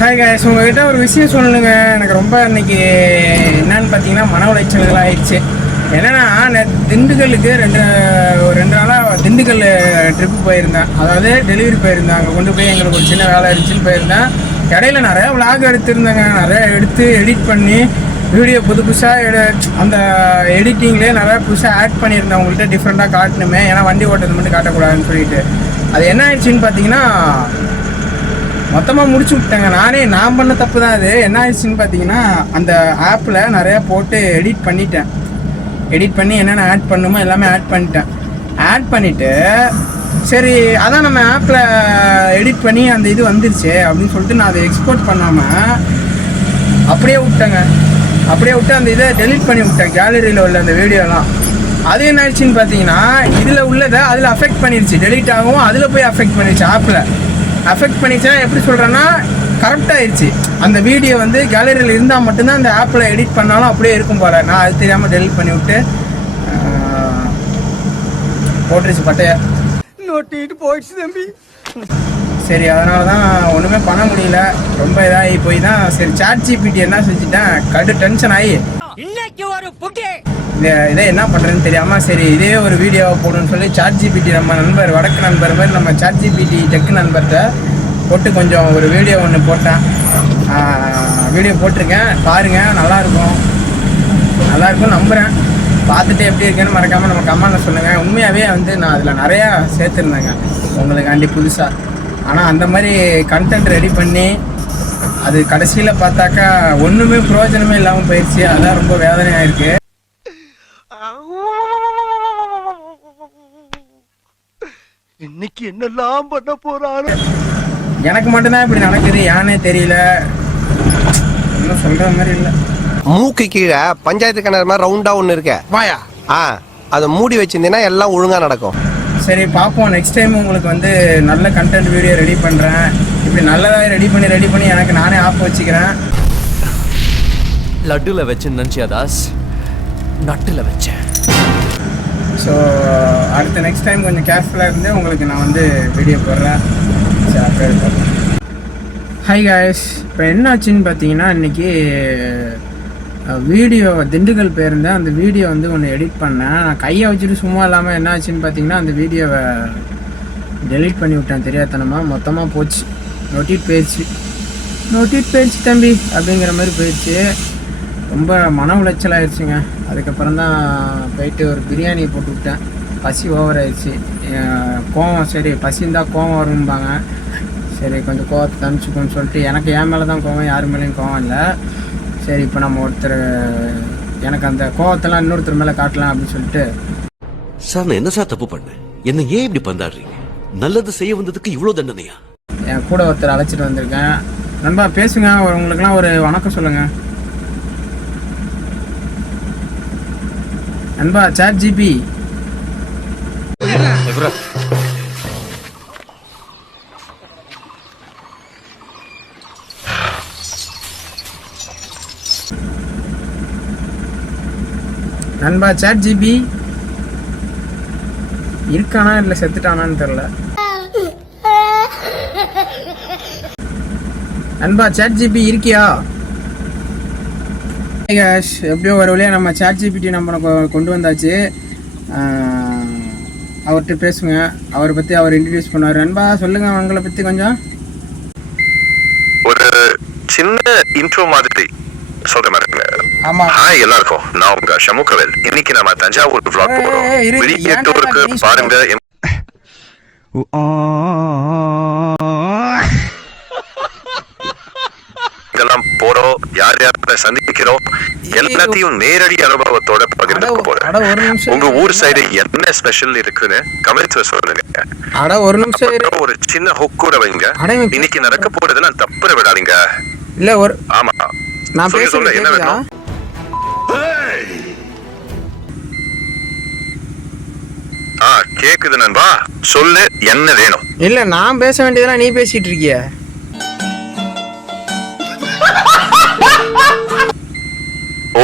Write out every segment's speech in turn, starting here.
Hi guys, உங்ககிட்ட ஒரு விஷயம் சொல்லணுங்க. எனக்கு ரொம்ப இன்னைக்கு என்னன்னு பார்த்தீங்கன்னா மன உளைச்சல்கள் ஆயிடுச்சு. என்னன்னா திண்டுக்கல்லுக்கு ரெண்டு நாளாக திண்டுக்கல் ட்ரிப்பு போயிருந்தேன். அதாவது டெலிவரி போயிருந்தேன். அங்கே கொண்டு போய் எங்களுக்கு ஒரு சின்ன வேலை இருந்துச்சுன்னு போயிருந்தேன். இடையில நிறையா விளாக் எடுத்துருந்தேங்க. நிறையா எடுத்து எடிட் பண்ணி வீடியோ புதுசாக அந்த எடிட்டிங்லேயே நிறையா புதுசாக ஆட் பண்ணியிருந்தேன். உங்கள்கிட்ட டிஃப்ரெண்ட்டாக காட்டணுமே, ஏன்னா வண்டி ஓட்டுறது மட்டும் காட்டக்கூடாதுன்னு சொல்லிட்டு. அது என்ன ஆயிடுச்சுன்னு பார்த்தீங்கன்னா மொத்தமாக முடிச்சு விட்டேங்க. நான் பண்ண தப்பு தான். அது என்ன ஆயிடுச்சுன்னு பார்த்தீங்கன்னா அந்த ஆப்பில் நிறையா போட்டு எடிட் பண்ணிட்டேன். எடிட் பண்ணி என்னென்ன ஆட் பண்ணுமோ எல்லாமே ஆட் பண்ணிவிட்டு சரி அதான் நம்ம ஆப்பில் எடிட் பண்ணி அந்த இது வந்துருச்சு அப்படின்னு சொல்லிட்டு நான் அதை எக்ஸ்போர்ட் பண்ணாமல் அப்படியே விட்டு அந்த இதை டெலிட் பண்ணி விட்டேன். கேலரியில் உள்ள அந்த வீடியோலாம். அது என்ன ஆயிடுச்சுன்னு பார்த்தீங்கன்னா இதில் உள்ளதை அதில் அஃபெக்ட் பண்ணிடுச்சு. டெலிட் ஆகவும் அதில் போய் அஃபெக்ட் பண்ணிடுச்சு. ஆப்பில் அஃபெக்ட் பண்ணிச்சுன்னா எப்படி சொல்கிறேன்னா கரெக்டாகிடுச்சு. அந்த வீடியோ வந்து கேலரியில் இருந்தால் மட்டும்தான் அந்த ஆப்பில் எடிட் பண்ணாலும் அப்படியே இருக்கும் போல். நான் அது தெரியாமல் டெலிட் பண்ணி விட்டு போட்டுருச்சு பட்டைய. நோட்டிட்டு போயிடுச்சு தம்பி. சரி, அதனால தான் ஒன்றுமே பண்ண முடியல. ரொம்ப இதாகி போய் தான் சரி ChatGPT என்ன செஞ்சுட்டேன், டென்ஷன் ஆகி இதை என்ன பண்ணுறதுன்னு தெரியாமல் சரி இதே ஒரு வீடியோவை போடணும்னு சொல்லி ChatGPT நம்ம நண்பர் வடக்கு நண்பர் மாதிரி நம்ம ChatGPT டெக் நண்பர்கிட்ட போட்டு கொஞ்சம் ஒரு வீடியோ ஒன்று போட்டேன். வீடியோ போட்டிருக்கேன், பாருங்கள். நல்லாயிருக்கும் நம்புகிறேன். பார்த்துட்டு எப்படி இருக்கேன்னு மறக்காமல் நம்ம கமெண்ட்டில் சொல்லுங்கள். உண்மையாகவே வந்து நான் அதில் நிறையா சேர்த்துருந்தேங்க உங்களுக்காண்டி புதுசாக. ஆனால் அந்த மாதிரி கண்டென்ட் ரெடி பண்ணி அது கடைசியில் பார்த்தாக்கா ஒன்றுமே பிரயோஜனமே இல்லாமல் போயிடுச்சு. அதான் ரொம்ப வேதனையாக இருக்குது. இன்னைக்கு என்னெல்லாம் பண்ண போறாரு. எனக்கு மட்டும்தான் இப்படி நடக்குது, ஏன்னே தெரியல. இன்னும் சொல்ற மாதிரி இல்லை. மூக்கு கீழே பஞ்சாயத்து கிணறு மாதிரி ரவுண்டா ஒன்று இருக்க வாயா, அதை மூடி வச்சிருந்தீங்கன்னா எல்லாம் ஒழுங்கா நடக்கும். சரி பார்ப்போம். நெக்ஸ்ட் டைம் உங்களுக்கு வந்து நல்ல கண்டென்ட் வீடியோ ரெடி பண்ணுறேன். இப்படி நல்லதாக ரெடி பண்ணி எனக்கு நானே ஆப் வச்சுக்கிறேன். லட்டுல வச்சு நினச்சியா தாஸ், நட்டில் வச்சேன். ஸோ அடுத்த நெக்ஸ்ட் டைம் கொஞ்சம் கேர்ஃபுல்லாக இருந்து உங்களுக்கு நான் வந்து வீடியோ போடுறேன். சரி, ஹாய் காய்ஸ். இப்போ என்னாச்சுன்னு பார்த்தீங்கன்னா இன்றைக்கி வீடியோ திண்டுக்கல் போயிருந்தேன். அந்த வீடியோ வந்து ஒன்று எடிட் பண்ணேன். நான் கையை வச்சுட்டு சும்மா இல்லாமல் என்ன ஆச்சுன்னு பார்த்தீங்கன்னா அந்த வீடியோவை டெலீட் பண்ணி விட்டேன் தெரியாதனமாக. மொத்தமாக போச்சு. நோட்டிட் போயிடுச்சு தம்பி அப்படிங்கிற மாதிரி போயிடுச்சு. ரொம்ப மன உளைச்சல் ஆயிடுச்சுங்க. அதுக்கப்புறம் தான் போயிட்டு ஒரு பிரியாணி போட்டு விட்டேன். பசி ஓவர் ஆயிடுச்சு. கோவம், சரி பசி இருந்தால் கோவம் வரும்பாங்க. சரி கொஞ்சம் கோவத்தை தணிச்சுக்கோன்னு சொல்லிட்டு எனக்கு என் மேலே தான் கோவம், யார் மேலேயும் கோவம் இல்லை. சரி இப்போ நம்ம எனக்கு அந்த கோவத்தெல்லாம் இன்னொருத்தர் மேலே காட்டலாம் அப்படின்னு சொல்லிட்டு. சார் நான் என்ன சார் தப்பு பண்ணேன்? என்ன ஏன் இப்படி பந்தாடுறீங்க? நல்லது செய்ய வந்ததுக்கு இவ்வளோ தண்டனையா? என் கூட ஒருத்தர் அழைச்சிட்டு வந்திருக்கேன். நண்பா பேசுங்க, உங்களுக்குலாம் ஒரு வணக்கம் சொல்லுங்கள். நண்பா ChatGPT இருக்கானா இல்லை செத்துட்டானான்னு தெரியல. நண்பா ChatGPT இருக்கியா? எப்படியோ ஒரு வழியாக நம்ம ChatGPT நம்ம கொண்டு வந்தாச்சு. அவர்கிட்ட பேசுங்க. அவரை பற்றி அவர் இன்ட்ரடியூஸ் பண்ணுவார். நண்பா சொல்லுங்கள் உங்களை பற்றி கொஞ்சம். ஒரு சின்ன இன்ட்ரோ மாதிரி சொல்ற மாதிரி. ஆமாம். ஹாய் எல்லாருக்கும், நான் உங்க ஷமுகவேல். இன்னைக்கு நம்ம தஞ்சாவூர் vlog போறோம். வெளியேட்டோருக்கு பாருங்க. இதெல்லாம் போறோம், யார் யாரை சந்திக்கிறோம் எல்லாத்தையும் நேரடி அனுபவத்தோட பகிர்ந்துக்க போறேன். உங்க ஊர் சைடு என்ன ஸ்பெஷல் இருக்குன்னு கமெண்ட்ஸ்ல சொல்லுங்க. ஒரு நிமிஷம், ஒரு சின்ன ஹுக் கூட வைங்க. இன்னைக்கு நடக்க போறதெல்லாம் தப்புற விடாதீங்க. இல்ல ஒரு ஆமா நான் சொல்ல என்ன வேணும்? கேக்குது நண்பா, சொல்லு என்ன வேணும்? இல்ல நான் பேச வேண்டியதெல்லாம் நீ பேசிட்டு இருக்கிய. ஓ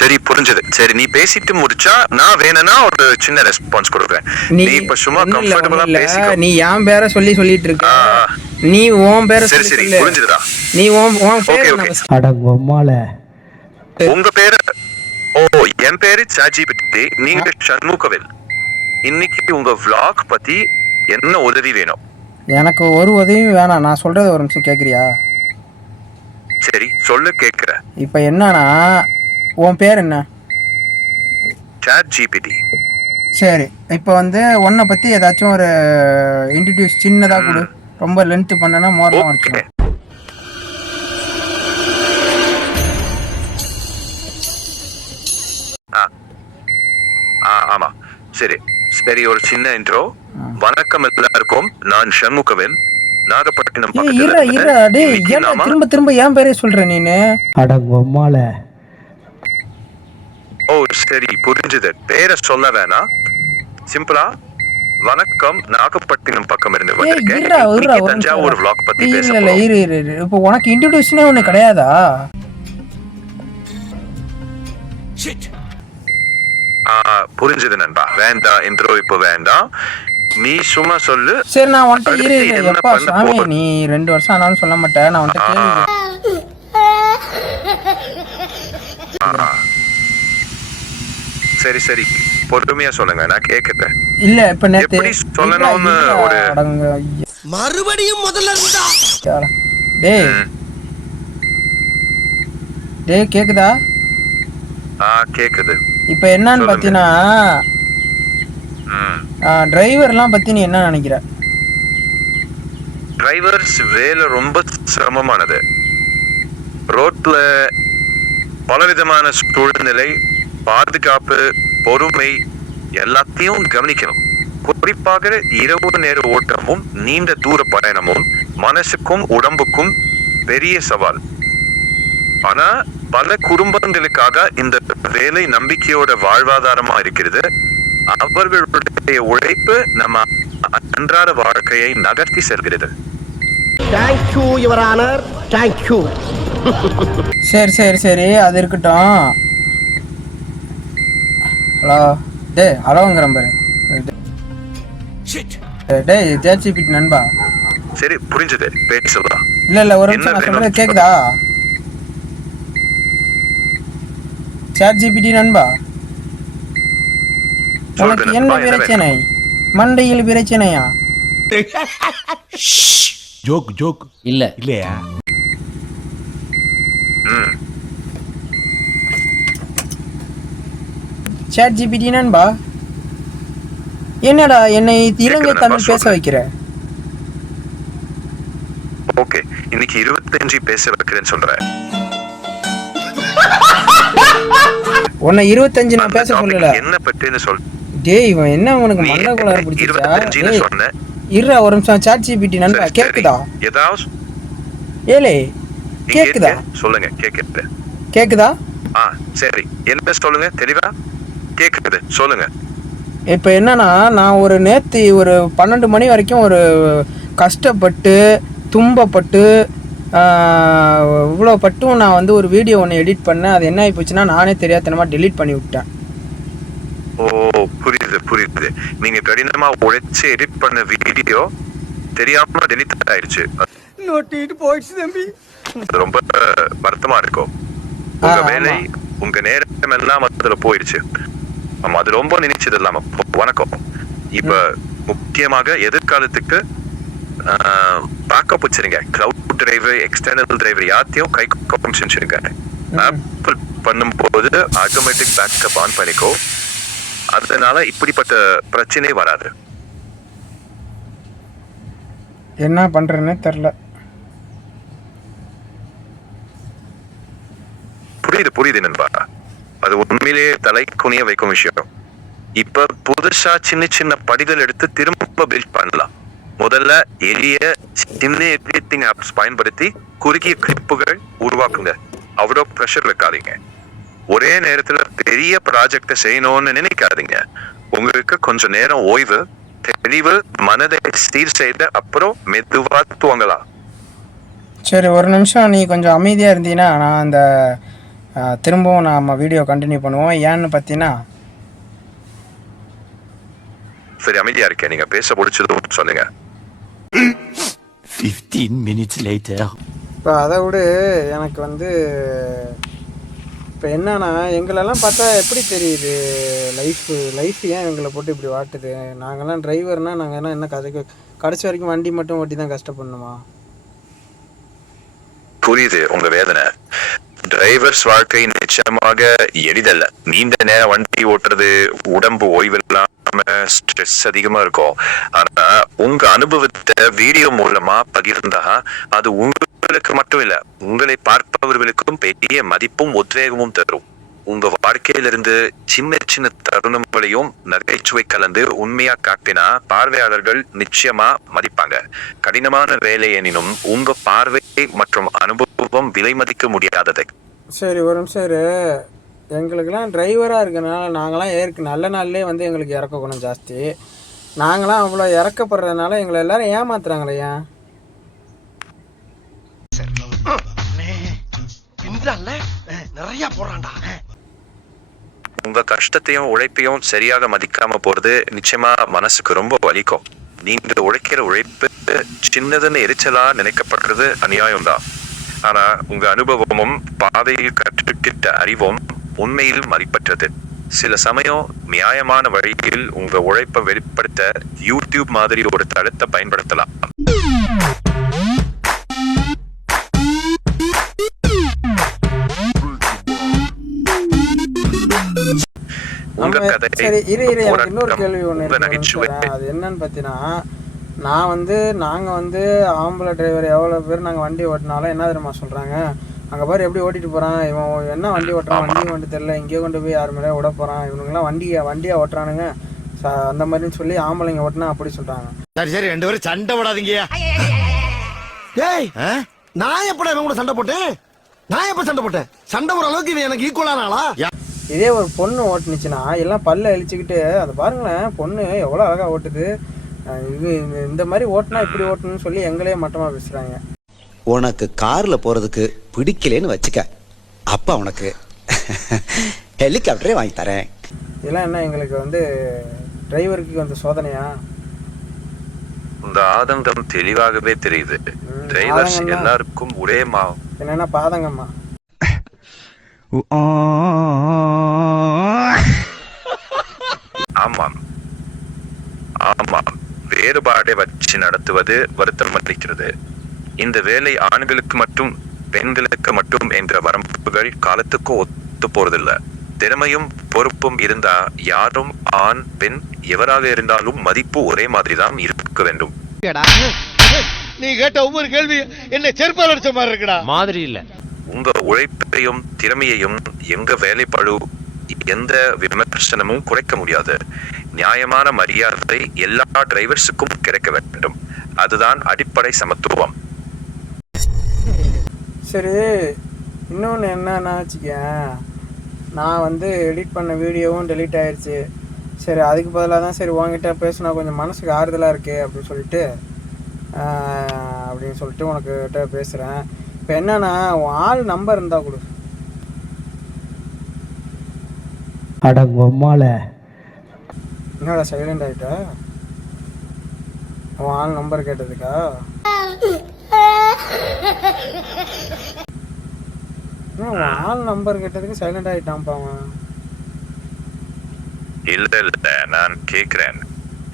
சரி புரிஞ்சது. சரி நீ பேசிட்டு முடிச்சா நான் வேணும்னா ஒரு சின்ன ரெஸ்பான்ஸ் கொடுக்குறேன். நீ இப்ப சும்மா கம்ஃபர்டபிளா பேசிக்கோ. நீ என் பேரை சொல்லிட்டு இருக்க. நீ உன் பேரை சரி சரி புரிஞ்சுதுடா. நீ உன் பேரை உங்க பேரு என் பேரு சாட்ஜிபிடி. நீங்க சண்முகவேல். இன்னைக்கு உங்க vlog பத்தி என்ன உதவி வேணும்? எனக்கு ஒரு உதவியும் வேணாம். நான் சொல்றது ஒரு நிமிஷம் கேக்குறியா? சரி சொல்லு கேக்குறேன். இப்ப என்னன்னா உன் பேர் என்ன? சாட்ஜிபிடி. சரி இப்போ வந்து உன்னை பத்தி ஏதாச்சும் ஒரு இன்ட்ரடியூஸ் சின்னதா கொடு. ரொம்ப லென்த் பண்ணனா மோரலாம் வச்சுக்கோ. ஆமா சரி சரி ஒரு சின்ன இன்ட்ரோ. வணக்கம் எல்லாருக்கும். நான் சண்முகவேல். நாகப்பட்டினம் திரும்ப திரும்ப ஏன் பேரே சொல்ற நீனு? சரி புரிஞ்சுது. பேரை சொல்ல வேணாம். சிம்பிளா வணக்கம் நாகப்பட்டினம் பக்கம் இருந்து வந்திருக்கேன். தஞ்சாவூர் vlog பத்தி பேசலாம். இப்போ உனக்கு இன்ட்ரோடக்ஷனே ஒண்ணு கிடையாதா? புரிஞ்சது நண்பா. வேண்டாம் இன்ட்ரோ இப்போ வேண்டாம். நீ சும்மா சொல்லு. சரி நான் உன்கிட்ட எப்பா சாமி நீ 2 வருஷம் ஆனாலும் சொல்ல மாட்டேன். நான் உன்கிட்ட சரி சரி பொறுமையா சொல்லுங்க நான் கேக்குறேன். இல்ல இப்ப நேத்து எப்படி சொல்லணும்னு ஒரு மறுபடியும் முதல்ல இருந்தா. டேய் கேக்குதா? கேக்குது. இப்ப என்னன்னு பாத்தீங்கன்னா டிரைவர்லாம் பத்தி நீ என்ன நினைக்கிற? டிரைவர்ஸ் வேலை ரொம்ப சிரமமானது. ரோட்ல பலவிதமான சூழ்நிலை, பாதுகாப்பு, பொறுமை எல்லாத்தையும் கவனிக்கணும். குறிப்பாக இரவு நேர ஓட்டமும் நீண்ட தூர பயணமும் மனசுக்கும் உடம்புக்கும் பெரிய சவால். ஆனா பல குடும்பங்களுக்காக இந்த வேலை நம்பிக்கையோட வாழ்வாதாரமா இருக்கிறது. அவர்களுடைய உழைப்பு நம்ம அன்றாட வாழ்க்கையை நகர்த்தி செல்கிறது. Thank you your honour. தேங்க்யூ. சரி சரி சரி அது இருக்கட்டும். ஹலோ ஹலோங்கிறேன் பாரு. டேய் ஜேசிபிடி நண்பா. சரி புரிஞ்சது பேசலாம். இல்ல ஒரு நிமிஷம் நான் சொல்றது கேக்குதா? சாட்ஜிபிடி நண்பா உனக்கு என்ன பிரச்சனை? மண்டையில் பிரச்சனையா? ஜோக் ஜோக் இல்ல இல்லையா? சாட்ஜிபிடி நண்பா என்னடா என்னை இலங்கை தமிழ் பேச வைக்கிற? ஓகே இன்னைக்கு 25 பேச வைக்கிறேன்னு சொல்றேன். உன்னை 25 நான் பேச சொல்லல. என்ன பத்தின்னு சொல். டேய் இவன் என்ன உனக்கு மண்டை கோளாறு பிடிச்சிருச்சா? 25 சொன்னேன். இருடா ஒரு நிமிஷம். சாட்ஜிபிடி நண்பா கேக்குதா? ஏதாவது ஏலே கேக்குதா? சொல்லுங்க கேக்குது. கேக்குதா? சரி என்ன சொல்லுங்க தெளிவா கேக்குது சொல்லுங்க. இப்போ என்னன்னா நான் ஒரு நேற்று ஒரு 12 மணி வரைக்கும் ஒரு கஷ்டப்பட்டு துன்பப்பட்டு இவ்வளோ பட்டும் நான் வந்து ஒரு வீடியோ ஒன்று எடிட் பண்ணேன். அது என்ன ஆகி போச்சுன்னா நானே தெரியாதனமாக டெலீட் பண்ணி விட்டேன். புரியுது புரியுது. நீங்க கடினமா உழைச்சு எடிட் பண்ண வீடியோ தெரியாம டெலீட் ஆயிடுச்சு. நோட்டிட்டு போயிடுச்சு தம்பி. ரொம்ப வருத்தமா இருக்கும். உங்க வேலை உங்க நேரம் எல்லாம் அதுல போயிடுச்சு. அது ரொம்ப நினைச்சது இல்லாம வணக்கம். இப்ப முக்கியமாக எதிர்காலத்துக்கு பேக்கப் வச்சிருங்க. கிளவுட் டிரைவர், எக்ஸ்டர்னல் டிரைவர் யாத்தையும் கை கோப்பம் செஞ்சிருங்க. ஆப்பிள் பண்ணும்போது ஆட்டோமேட்டிக் பேக்கப் ஆன் பண்ணிக்கோ. அதனால இப்படிப்பட்ட பிரச்சனை வராது. என்ன பண்றேன்னு தெரியல. புரியுது நண்பா. அது உண்மையிலேயே தலை குனிய வைக்கும் விஷயம். இப்ப புதுசா சின்ன சின்ன படிகள் எடுத்து திரும்ப பில்ட் பண்ணலாம். முதல்ல எளிய சின்ன எடிட்டிங் ஆப்ஸ் பயன்படுத்தி குறுகிய கிளிப்புகள் உருவாக்குங்க. அவ்வளோ ப்ரெஷர் வைக்காதீங்க. ஒரே நேரத்துல பெரிய ப்ராஜெக்ட செய்யணும்னு நினைக்காதீங்க. உங்களுக்கு கொஞ்சம் நேரம் ஓய்வு, தெளிவு, மனதை சீர் செய்த அப்புறம் மெதுவா துவங்கலாம். சரி ஒரு நிமிஷம் நீ கொஞ்சம் அமைதியா இருந்தீங்கன்னா நான் அந்த திரும்பவும் நம்ம வீடியோ கண்டினியூ பண்ணுவோம். ஏன்னு பார்த்தீங்கன்னா சரி அமைதியா இருக்கேன், நீங்க பேச முடிச்சதும் சொல்லுங்க. 15 minutes later. இப்போ அதை விட எனக்கு வந்து இப்போ என்னன்னா எங்களெல்லாம் பார்த்தா எப்படி தெரியுது லைஃப் ஏன் எங்களை போட்டு இப்படி வாட்டுது? நாங்கள்லாம் டிரைவர்னால் நாங்கள் என்ன கடைசி வரைக்கும் வண்டி மட்டும் ஓட்டி தான் கஷ்டப்படணுமா? புரியுது உங்க வேதனை. டிரைவர்ஸ் வாழ்க்கை நிச்சயமாக எளிதல்ல. நீண்ட நேரம் வண்டி ஓட்டுறது, உடம்பு ஓய்வில்லாம ஸ்ட்ரெஸ் அதிகமா இருக்கும். ஆனா உங்க அனுபவத்தை வீடியோ மூலமா பகிர்ந்தா அது உங்களுக்கு மட்டும் இல்ல, உங்களை பார்ப்பவர்களுக்கும் பெரிய மதிப்பும் உத்வேகமும் தரும். உங்க வாழ்க்கையிலிருந்து சின்ன சின்ன தருணங்களையும் நகைச்சுவை கலந்து உண்மையா காட்டினா பார்வையாளர்கள் நிச்சயமா மதிப்பாங்க. கடினமான வேலை எனினும் உங்க பார்வை மற்றும் அனுபவம் விலை மதிக்க முடியாதது. சரி ஒரு நிமிஷம் இரு. எங்களுக்கெல்லாம் டிரைவராக இருக்கனால நாங்களாம் நல்ல நாள்லேயே வந்து எங்களுக்கு இறக்க குணம் ஜாஸ்தி. நாங்களாம் அவ்வளோ இறக்கப்படுறதுனால எங்களை எல்லாரும் ஏமாத்துறாங்களே ஏன்? நிறைய போறான்டா. உங்க கஷ்டத்தையும் உழைப்பையும் சரியாக மதிக்காம போறது நிச்சயமா மனசுக்கு ரொம்ப வலிக்கும். நீங்க உழைக்கிற உழைப்பு சின்னதுன்னு எரிச்சலா நினைக்கப்படுறது அநியாயம்தான். ஆனா உங்க அனுபவமும் பாதையில் கற்றுக்கிட்ட அறிவும் உண்மையில் மதிப்பற்றது. சில சமயம் நியாயமான வழியில் உங்க உழைப்பை வெளிப்படுத்த யூடியூப் மாதிரி ஒரு தளத்தை பயன்படுத்தலாம். சரி எனக்கு இன்னொரு கேள்வி ஒன்று. அது என்னன்னு பார்த்தீங்கன்னா நாங்கள் வந்து ஆம்பளை டிரைவர் எவ்வளோ பேர் நாங்கள் வண்டி ஓட்டினாலும் என்ன தெரியுமா சொல்கிறாங்க, அங்கே பாரு எப்படி ஓட்டிட்டு போகிறான் இவன், என்ன வண்டி ஓட்டுறான், வண்டி ஓட்டு தெரியல, இங்கேயே கொண்டு போய் யார் மேலே விட போகிறான், இவனுங்கெல்லாம் வண்டியாக ஓட்டுறானுங்க அந்த மாதிரின்னு சொல்லி ஆம்பளைங்க ஓட்டினா அப்படி சொல்கிறாங்க. சரி ரெண்டு பேரும் சண்டை போடாதீங்க. டேய் நான் எப்படா இவன் கூட சண்டை போட்டேன்? நான் எப்ப சண்டை போட்டேன்? சண்டை போற அளவுக்கு இவன் எனக்கு ஈக்குவலானாளா? இதே ஒரு பொண்ணு ஓட்டுனுச்சுன்னா எல்லாம் பல்ல அழிச்சுக்கிட்டு அதை பாருங்களேன் பொண்ணு எவ்வளோ அழகாக ஓட்டுது, இது இந்த மாதிரி ஓட்டுனா இப்படி ஓட்டணும்னு சொல்லி எங்களே மட்டமாக பேசுகிறாங்க. உனக்கு கார்ல போறதுக்கு பிடிக்கலன்னு வச்சுக்க, அப்பா உனக்கு ஹெலிகாப்டரே வாங்கி தரேன். இதெல்லாம் என்ன எங்களுக்கு வந்து டிரைவருக்கு வந்து சோதனையா? இந்த ஆதங்கம் தெளிவாகவே தெரியுது. டிரைவர்ஸ் எல்லாருக்கும் ஒரே என்னன்னா பாதங்கம்மா. ஆமாம் ஆமாம், வேறுபாடை வச்சு நடத்துவது வருத்தம் அளிக்கிறது. இந்த வேலை ஆண்களுக்கு மட்டும் பெண்களுக்கு மட்டும் என்ற வரம்புகள் காலத்துக்கு ஒத்து போறதில்லை. திறமையும் பொறுப்பும் இருந்தா யாரும் ஆண் பெண் எவராக இருந்தாலும் மதிப்பு ஒரே மாதிரி தான் இருக்க வேண்டும். நீ கேட்ட ஒவ்வொரு கேள்வி என்ன செருப்பால் அடிச்ச மாதிரி இருக்குடா. மாதிரி இல்ல, உங்க உழைப்பையும் திறமையையும் எங்க வேலைப்பழு எந்த விமர்சனமும் குறைக்க முடியாது. நியாயமான மரியாதை எல்லா டிரைவர்ஸுக்கும் கிடைக்க வேண்டும். அதுதான் அடிப்படை சமத்துவம். சரி இன்னொன்று என்னன்னா வச்சுக்க, நான் வந்து எடிட் பண்ண வீடியோவும் டெலீட் ஆயிடுச்சு. சரி அதுக்கு பதிலாக தான் சரி உங்ககிட்ட பேசினா கொஞ்சம் மனசுக்கு ஆறுதலாக இருக்கே அப்படின்னு சொல்லிட்டு உனக்கிட்ட பேசுகிறேன். இப்போ என்னன்னா உன் ஆள் நம்பர் இருந்தால் கொடு. அடங்கம்மால என்னடா சைலண்ட் ஆகிட்டா? உன் ஆள் நம்பர் கேட்டதுக்கா? உன் ஆள் நம்பர் கேட்டதுக்கு சைலண்ட் ஆகிட்டான்ப்பா அவன். இல்ல நான் கேக்குறேன்,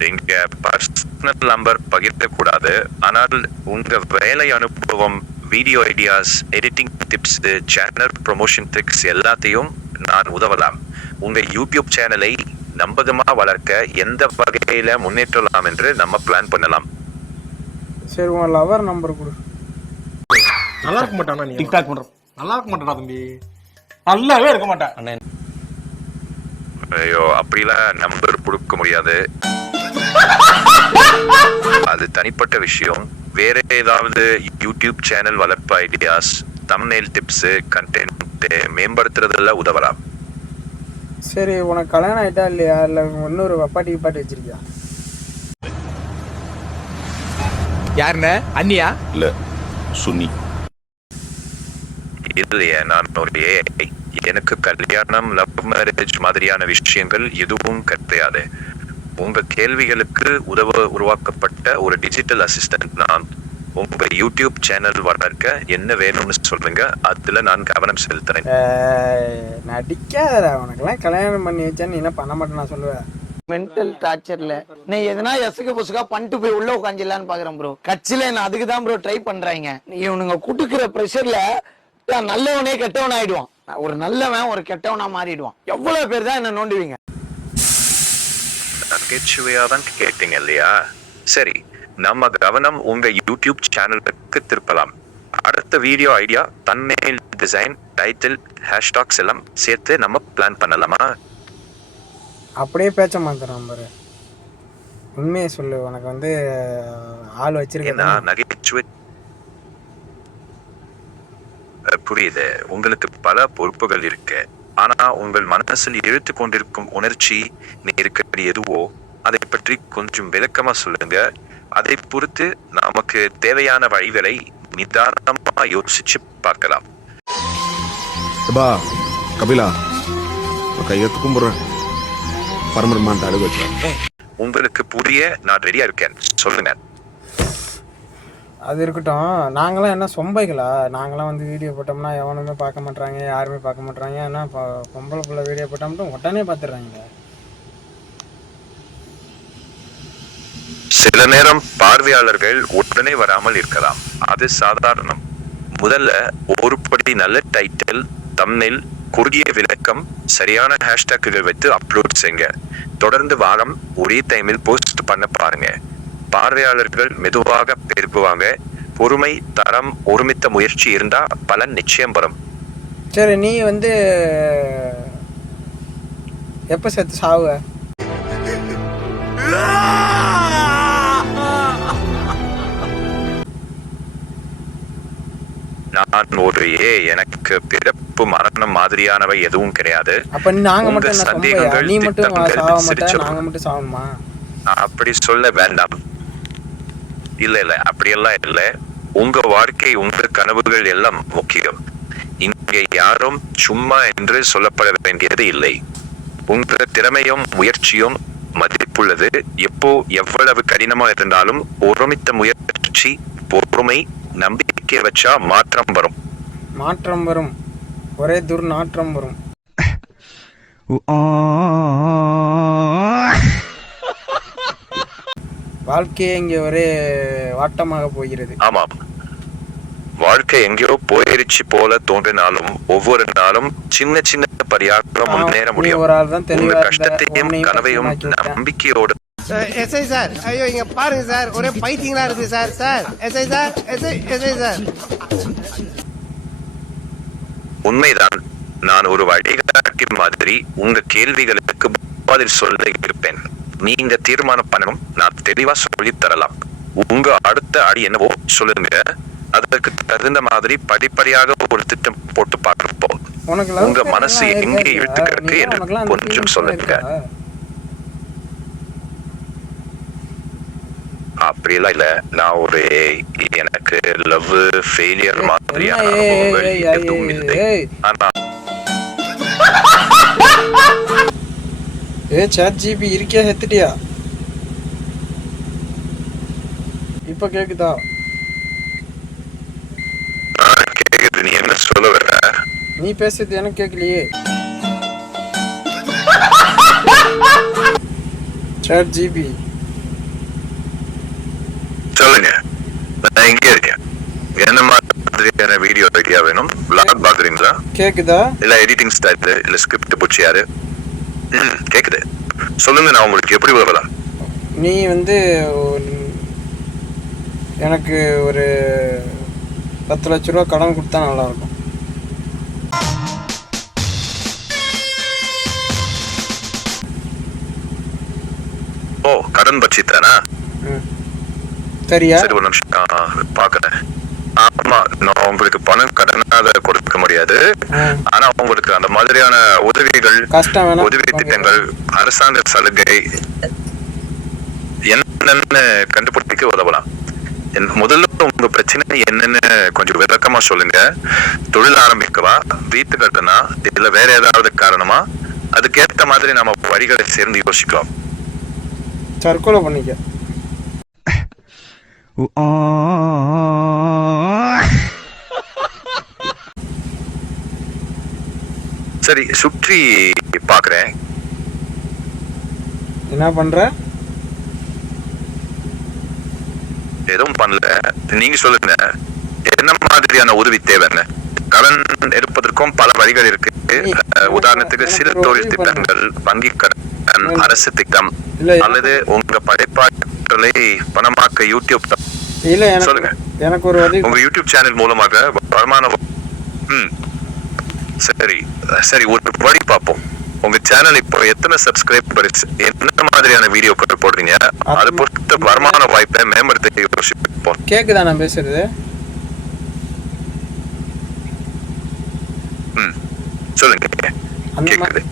நீங்க பர்சனல் நம்பர் பகிர்க்க கூடாது. ஆனால் உங்க வேலை அனுபவம், video ideas, editing tips, channel promotion tricks எல்லாத்தையும் நான் உதவலாம். உங்க யூடியூப் சேனலை நம்பகமா வளர்க்க எந்த வகையில முன்னேற்றலாம் என்று நம்ம பிளான் பண்ணலாம். சரி உன் லவர் நம்பர் கொடு. நல்லா இருக்க மாட்டானா? நீ டிக்டாக் பண்ற நல்லா இருக்க மாட்டானா தம்பி? நல்லாவே இருக்க மாட்டான். ஐயோ அப்படிலாம் நம்பர் கொடுக்க முடியாது, அது தனிப்பட்ட விஷயம். வேற ஏதாவது யூடியூப் சேனல் வளர்ப்பு ஐடியாஸ், தம்ப்நெயில் டிப்ஸ், கண்டென்ட் மேம்படுத்துறதெல்லாம் உதவலாம். சரி உனக்கு கல்யாணம் ஆயிட்டா இல்லையா, இல்லை இன்னொரு வப்பாட்டி வச்சிருக்கியா? யாருன்னு அண்ணியா? இல்ல சுன்னி. இல்லையே, நான் ஒரு ஏஐ. எனக்கு கல்யாணம், லவ் மேரேஜ் மாதிரியான விஷயங்கள் எதுவும் கிடையாது. உங்க கேள்விகளுக்கு உதவ உருவாக்கப்பட்ட ஒரு டிஜிட்டல் அசிஸ்டன்ட் நான். உங்க யூடியூப் சேனல் வளர்க்க என்ன வேணும்னு சொல்லுங்க, அதுல நான் கவனம் செலுத்துறேன். நடிக்காதடா, உனக்கெல்லாம் கல்யாணம் பண்ணி வச்சா நீ என்ன பண்ண மாட்டேன் நான் சொல்லுவேன். மென்டல் டார்ச்சர்ல நீ எதனா எசுக்கு பொசுக்கா பண்ணிட்டு போய் உள்ள உட்காந்துலான்னு பாக்குறேன் ப்ரோ. கட்சியில நான் அதுக்கு தான் ப்ரோ ட்ரை பண்றாங்க. இவனுங்க குடுக்குற ப்ரெஷர்ல நல்லவனே கெட்டவன் ஆயிடுவான். ஒரு நல்லவன் ஒரு கெட்டவனா மாறிடுவான். எவ்வளவு பேர் தான் என்ன நோண்டுவீங்க? நகைச்சுவையா தான் கேட்டீங்க இல்லையா? சரி, நம்ம கவனம் உங்க யூடியூப் சேனலுக்கு திருப்பலாம். அடுத்த வீடியோ ஐடியா, தன்மையில் டிசைன், டைட்டில், ஹேஷ்டாக்ஸ் எல்லாம் சேர்த்து நம்ம பிளான் பண்ணலாமா? அப்படியே பேச்ச மாத்திரம் பாரு. உண்மையை சொல்லு, உனக்கு வந்து ஆள் வச்சிருக்கேன். நகைச்சுவை புரியுது, உங்களுக்கு பல பொறுப்புகள் இருக்கு. ஆனா உங்கள் மனசில் இழுத்து கொண்டிருக்கும் உணர்ச்சி, நெருக்கடி எதுவோ அதை பற்றி கொஞ்சம் விளக்கமா சொல்லுங்க. அதை பொறுத்து நமக்கு தேவையான வழிகளை நிதானமா யோசிச்சு பார்க்கலாம். கபிலா, கையெழுத்து கும்பிடுறேன். பரமரமான் அழுக வச்சு உங்களுக்கு புரிய நான் ரெடியா இருக்கேன், சொல்லுங்க. அது இருக்கட்டும், நாங்களாம் என்ன சொம்பைகளா? நாங்களாம் வந்து வீடியோ போட்டோம்னா எவனுமே பார்க்க மாட்டாங்க, யாருமே பார்க்க மாட்டாங்க. ஏன்னா பொம்பளை பிள்ளை வீடியோ போட்டோம்னா உடனே பார்த்துடுறாங்க. சில நேரம் பார்வையாளர்கள் உடனே வராமல் இருக்கலாம், அது சாதாரணம். முதல்ல ஒரு படி நல்ல டைட்டில், தம்ப்நெயில், குறுகிய விளக்கம், சரியான ஹேஷ்டாக்குகள் வைத்து அப்லோட் செய்யுங்க. தொடர்ந்து வாரம் ஒரே டைமில் போஸ்ட் பண்ண பாருங்க. பார்வையாளர்கள் மெதுவாக பெருகுவாங்க. பொறுமை, தரம், ஒருமித்த முயற்சி இருந்தா பலன் நிச்சயம் வரும். சரி, நீ வந்து எப்ப செத்து சாவுவ? நான் ஒரு எனக்கு பிறப்பு மரணம் மாதிரியானவை எதுவும் கிடையாது. அப்ப நாங்க உங்க மட்டும் சந்தேகங்கள், நீ மட்டும் திட்டங்கள், சாவ மாட்டே, சிரிச்சல். நாங்க மட்டும் சாவணுமா? அப்படி சொல்ல வேண்டாம். இல்ல அப்படியெல்லாம் இல்ல. உங்க வாழ்க்கை, உங்க கனவுகள் எல்லாம் முக்கியம். இங்கே யாரும் சும்மா என்று சொல்லப்பட வேண்டியது இல்லை. உங்க திறமையும் முயற்சியும் மதிப்புள்ளது. எப்போ எவ்வளவு கடினமா இருந்தாலும் ஒருமித்த முயற்சி, பொறுமை, நம்பிக்கை வச்சா மாற்றம் வரும். மாற்றம் வரும், ஒரே துர்நாற்றம் வரும். வாழ்க்கையே இங்கே ஒரே வாட்டமாக போகிறது. ஆமாம், வாழ்க்கை எங்கேயோ போயிருச்சு போல தோன்றினாலும் ஒவ்வொரு நாளும் சின்ன சின்ன படியாக முன்னேற முடியும். உங்க கஷ்டத்தையும் கனவையும் நம்பிக்கையோடு. எஸ்ஐ சார், ஐயோ இங்க பாருங்க சார், ஒரே பைத்தியங்களா இருக்கு sir. Sir SI sir, SI sir. உண்மைதான், நான் ஒரு வழிகாட்டி மாதிரி உங்க கேள்விகளுக்கு பதில் சொல்ல இருப்பேன். நீங்க தீர்மானம் பண்ணணும், நான் தெளிவா சொல்லி தரலாம். உங்க அடுத்த அடி என்னவோ சொல்லுங்க, அதற்கு தகுந்த மாதிரி படிப்படியாக ஒரு திட்டம் போட்டு பார்ப்போம். உங்க மனசு எங்கே இழுத்துக்கிறதுக்கு என்று கொஞ்சம் சொல்லுங்க. அப்படியெல்லாம் இல்ல, நான் ஒரு எனக்கு லவ் ஃபெயிலியர் மாதிரியான அனுபவங்கள் எதுவும் இல்லை. ஆனா சாட் ஜிபி இருக்கியா, செத்துட்டியா? இப்ப கேக்குதா? கேக்குது, நீ என்ன சொல்ல வர? நீ பேசுறது எனக்கு கேட்கலையே. சாட் ஜிபி சொல்லுங்க, நான் எங்கே இருக்கேன்? என்ன மாதிரியான வீடியோ ஐடியா வேணும்? விளாக் பாக்குறீங்களா? கேக்குதா? இல்ல எடிட்டிங் ஸ்டைல், இல்ல ஸ்கிரிப்ட் பூச்சியாரு? கேக்குது, சொல்லுங்க, நான் உங்களுக்கு எப்படி உதவலாம்? நீ வந்து எனக்கு ஒரு 10 லட்ச ரூபா கடன் கொடுத்தா நல்லா இருக்கும். ஓ, கடன் பட்சி தானா? சரியா? சரி, ஒரு நிமிஷம் பாக்குறேன். ஆமா, நான் உங்களுக்கு பணம் கடனாக கொடுக்க முடியாது. ஆனா உங்களுக்கு அந்த மாதிரியான உதவிகள், உதவி திட்டங்கள், அரசாங்க சலுகை என்னென்ன கண்டுபிடிக்க உதவலாம். முதல்ல உங்க பிரச்சனை என்னன்னு கொஞ்சம் விளக்கமா சொல்லுங்க. தொழில் ஆரம்பிக்கவா, வீட்டு கட்டணா, இல்ல வேற ஏதாவது காரணமா? அதுக்கேற்ற மாதிரி நம்ம வழிகளை சேர்ந்து யோசிக்கலாம். தற்கொலை பண்ணிக்க. சரி, சுற்றி பாக்குறேன். என்ன பண்ற? எதுவும் பண்ணல. நீங்க சொல்லுங்க, என்ன மாதிரியான உதவி தேவைன்னு? கடன் எடுப்பதற்கும் பல வழிகள் இருக்கு. உதாரணத்துக்கு சிறு தொழில் திட்டங்கள், வங்கி கடன், அரசு திட்டம், அல்லது உங்க படைப்பாற்றலை பணமாக்க யூடியூப். இல்ல, சொல்லுங்க. எனக்கு ஒரு உதவி. உங்க யூடியூப் சேனல் மூலமாக வருமானம். சரி சரி, ஒரு வழி பார்ப்போம். உங்க சேனல் இப்போ எத்தனை சப்ஸ்கிரைபர்ஸ், என்ன மாதிரியான வீடியோக்கள் போடுறீங்க, அதை பொறுத்த வருமான வாய்ப்பை மேம்படுத்த யோசிப்போம். கேக்குதா நான் பேசுறது? சொல்லுங்க. கேக்குது.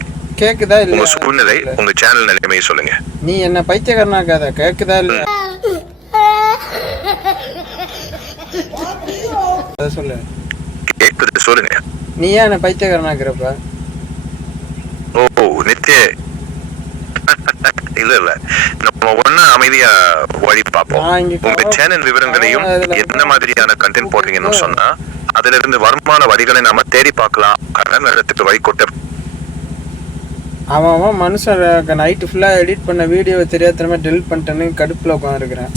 கேக்குதா இல்ல? உங்க சூழ்நிலை, உங்க சேனல் நிலைமையை சொல்லுங்க. நீ என்ன பைத்தியக்காரனாக்காத. கேக்குதா இல்ல? சொல்லு. கேக்குது, சொல்லுங்க. நீ ஏன் என்ன பைத்தியக்காரனாக்குறப்ப? ஓ, நித்திய இல்ல இல்ல, நம்ம ஒண்ணு அமைதியா வழி பார்ப்போம். உங்க சேனல் விவரங்களையும் என்ன மாதிரியான கண்டென்ட் போடுறீங்கன்னு சொன்னா அதுல இருந்து வருமான வழிகளை நாம தேடி பார்க்கலாம். கடன் இடத்துக்கு வழி கொட்ட. அவன் மனுஷன் நைட்டு ஃபுல்லா எடிட் பண்ண வீடியோவை தெரியாதனமா டெலிட் பண்ணிட்டேன்னு கடுப்புல உட்காந்துருக்கிறேன்.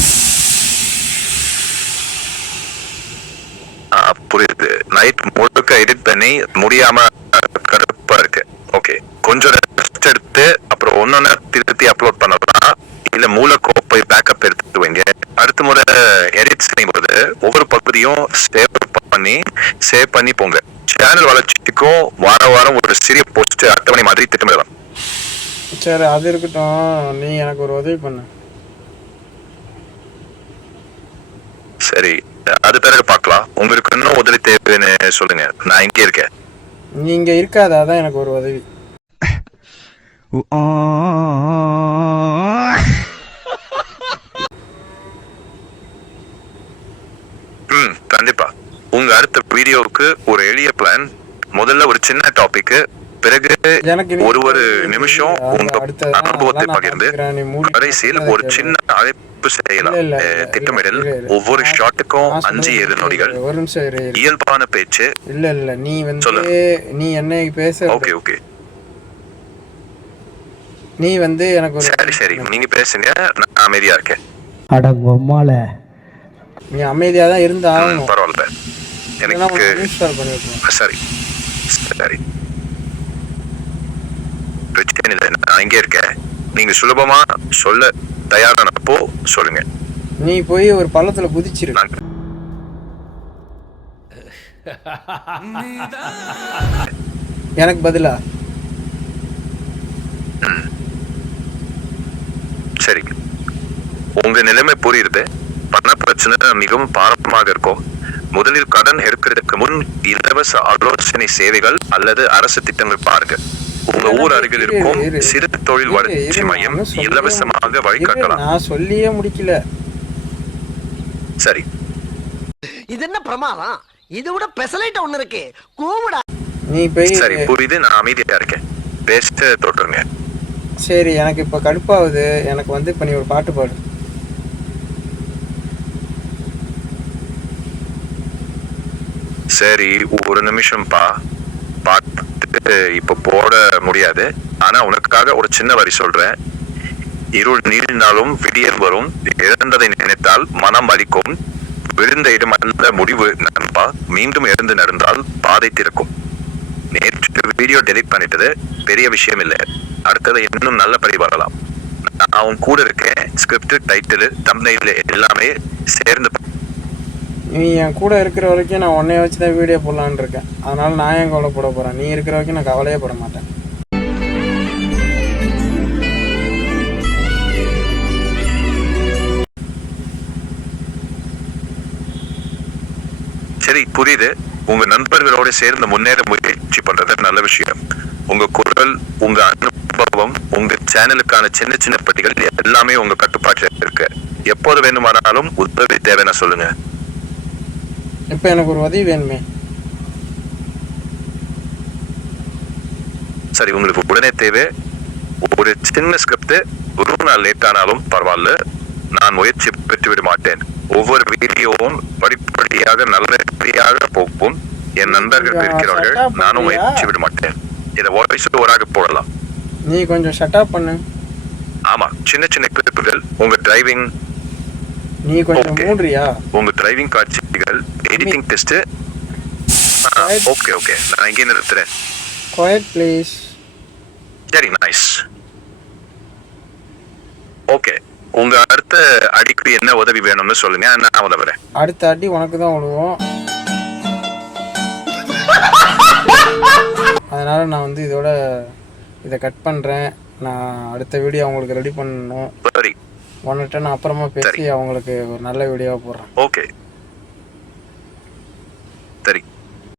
புரியுது. நைட் முழுக்க எடிட் பண்ணி முடியாம கடுப்பா இருக்கு. ஓகே, கொஞ்சம் ரெஸ்ட் எடுத்து அப்புறம் ஒன்னொன்னு திருத்தி அப்லோட் பண்ணலாம். இல்ல மூலக்கோப்பை பேக்கப் எடுத்துட்டு வைங்க. அடுத்த முறை எடிட் செய்யும்போது ஒவ்வொரு பகுதியும் சேவ் பண்ணி போங்க. சேனல் வளர்ச்சிக்கும் வார வாரம் ஒரு சிறிய போஸ்ட் அட்டவணை மாதிரி திட்டமிடலாம். சரி, அது இருக்கட்டும். நீ எனக்கு ஒரு உதவி பண்ண. சரி, அது பிறகு பார்க்கலாம். உங்களுக்கு இன்னும் உதவி தேவைன்னு சொல்லுங்க. நான் இங்கே இருக்கேன். நீங்க இருக்காத, அதான் எனக்கு ஒரு உதவி. கண்டிப்பா. உங்க அடுத்த வீடியோவுக்கு ஒரு எளிய பிளான். முதல்ல ஒரு சின்ன டாபிக், பிறகு ஒரு நிமிஷம் உங்க அனுபவத்தை பகிர்ந்து கடைசியில் ஒரு சின்ன அழைப்பு செய்யலாம். திட்டமிடல், ஒவ்வொரு ஷாட்டுக்கும் 5-7 நொடிகள், இயல்பான பேச்சு. இல்ல நீ வந்து நீ என்ன பேச. ஓகே ஓகே, நீ வந்து எனக்கு சரி சரி, நீங்க பேசுங்க, நான் அமைதியா இருக்கேன். அட பொம்மால, நீ அமைதியா தான் இருந்தா பரவாயில்ல. எனக்கு சரி சரி, பிரச்சனை இல்லை, நான் இங்கே இருக்கேன். நீங்க சுலபமா சொல்ல தயாரானப்போ சொல்லுங்க. நீ போய் ஒரு பள்ளத்துல குதிச்சிரு. எனக்கு பதிலா. சரி, உங்க நிலைமை புரியுது. பண பிரச்சனை மிகவும் பாரமாக இருக்கும். முதலில் கடன் எடுக்கிறதுக்கு முன் இலவச ஆலோசனை சேவைகள் அல்லது அரசு திட்டங்கள் பாருங்க. உங்க ஊர் அருகில் இருக்கும் சிறு தொழில் வளர்ச்சி மையம் இலவசமாக வழிகாட்டலாம். நான் சொல்லியே முடிக்கல. சரி, இது என்ன பிரமாதம்? இது விட பெசலைட் ஒண்ணு இருக்கு. கூவுடா. நீ போய். சரி, புரியுது, நான் அமைதியா இருக்கேன். பேச தொடருங்க. சரி, எனக்கு இப்ப கடுப்பாகுது. எனக்கு வந்து இப்ப நீ ஒரு பாட்டு பாடு. சரி, ஒரு நிமிஷம் பாட்டு இப்ப போட முடியாது. ஆனா உனக்காக ஒரு சின்ன வரி சொல்றேன். இருள் நீடினாலும் விடியல் வரும், இழந்ததை நினைத்தால் மனம் வலிக்கும், விழுந்த இடமல்ல முடிவு நண்பா, மீண்டும் எழுந்து நடந்தால் பாதை திறக்கும். நேற்று வீடியோ டெலிட் பண்ணிட்டது பெரிய விஷயம் இல்லை. அடுத்தது இன்னும் நல்லபடி வரலாம். நான் உன் கூட இருக்கேன். ஸ்கிரிப்ட், டைட்டில், தம்ப்நெயில் எல்லாமே சேர்ந்து. நீ என் கூட இருக்கிற வரைக்கும் நான் உன்னைய வச்சுதான் வீடியோ போடலான்னு இருக்கேன். அதனால நான் ஏன் கவலை போட போறேன்? நீ இருக்கிற வரைக்கும் நான் கவலையே போட மாட்டேன். சரி, புரியுது. உங்க நண்பர்களோட சேர்ந்து முன்னேற முயற்சி பண்றது நல்ல விஷயம். உங்க குரல், உங்க அனுபவம், உங்க சேனலுக்கான சின்ன சின்ன பட்டிகள் எல்லாமே உங்க கட்டுப்பாட்டில் இருக்கு. எப்போது வேணுமானாலும் உதவி தேவைன்னா சொல்லுங்க. இப்போ எனக்கு ஒரு உதவி வேணுமே. சரி, உங்களுக்கு உடனே தேவை ஒரு சின்ன ஸ்கிரிப்ட். ஒரு நாள் லேட் ஆனாலும் பரவாயில்ல, நான் முயற்சி பெற்று விட மாட்டேன். ஒவ்வொரு வீடியோவும் படிப்படியாக நல்லபடியாக போகும். என் நண்பர்கள் இருக்கிறார்கள், நானும் முயற்சி விட மாட்டேன். இதை வாய்ஸ் ஓவராக போடலாம். நீ கொஞ்சம் ஷட்டப் பண்ணு. ஆமா, சின்ன சின்ன கிளிப்புகள். உங்க டிரைவிங், நீ கொஞ்சம் மூடுறியா? உங்க டிரைவிங் காட்சிகள், எடிட்டிங் டெஸ்ட். ஓகே ஓகே, நான் இங்கே நிறுத்துறேன். Quiet please. சரி, நைஸ். ஓகே, உங்க அடுத்த அடிக்கு என்ன உதவி வேணும்னு சொல்லுங்க, நான் உதவுறேன். அடுத்த அடி உனக்கு தான் விழுவோம். அதனால நான் வந்து இதை கட் பண்றேன். நான் அடுத்த வீடியோ அவங்களுக்கு ரெடி பண்ணணும். சரி, ஒன்னுட்ட நான் அப்புறமா பேசி அவங்களுக்கு ஒரு நல்ல வீடியோவா போடுறேன். ஓகே, சரி.